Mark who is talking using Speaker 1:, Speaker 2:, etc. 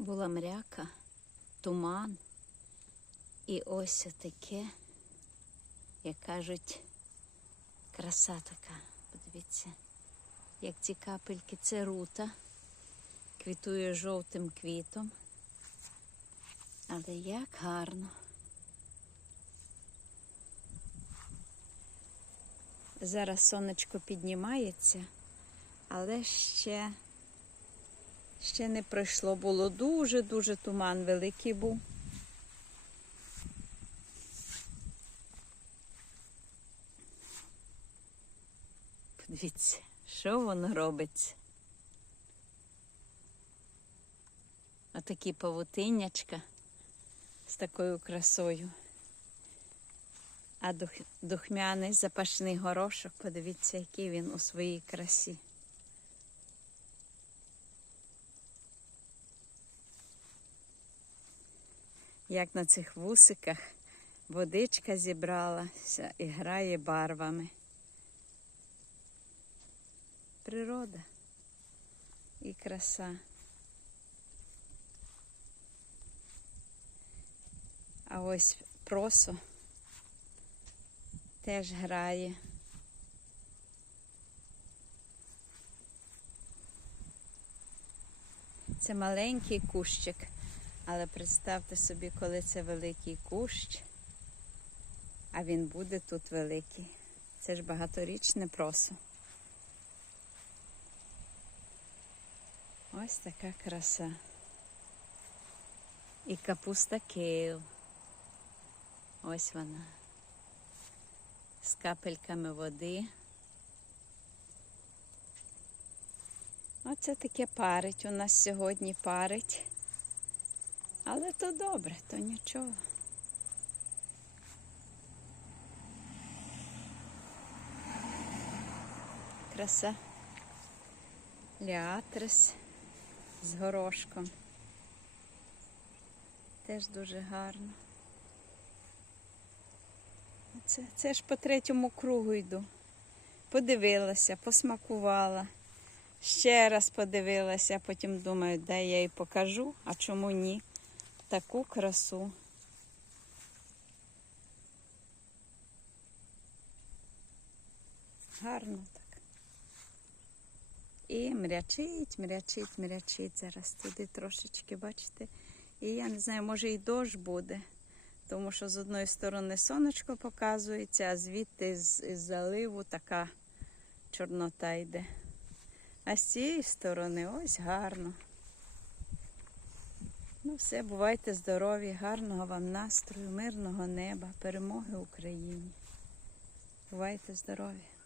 Speaker 1: Була мряка, туман. І ось таке, як кажуть, краса така. Подивіться, як ці капельки це рута, квітує жовтим квітом. Але як гарно. Зараз сонечко піднімається, але ще, ще не пройшло. Було дуже-дуже туман великий був. Подивіться, що воно робиться. Отакі павутиннячка з такою красою. А дух, духмяний запашний горошок, подивіться, який він у своїй красі. Як на цих вусиках водичка зібралася і грає барвами. Природа і краса. А ось просо теж грає. Це маленький кущик, але представте собі, коли це великий кущ, а він буде тут великий. Це ж багаторічне просо. Ось така краса. І капуста кейл. Ось вона. З капельками води. Оце таке парить у нас сьогодні парить. Але то добре, то нічого. Краса. Ліатрис з горошком. Теж дуже гарно. Це, це ж по третьому кругу йду. Подивилася, посмакувала. Ще раз подивилася, потім думаю, де я їй покажу, а чому ні? Таку красу. Гарно так. І мрячить, мрячить, мрячить. Зараз туди трошечки, бачите. І я не знаю, може і дощ буде, тому що з одної сторони сонечко показується, а звідти з, з заливу така чорнота йде. А з цієї сторони ось гарно. Ну все, бувайте здорові, гарного вам настрою, мирного неба, перемоги Україні. Бувайте здорові!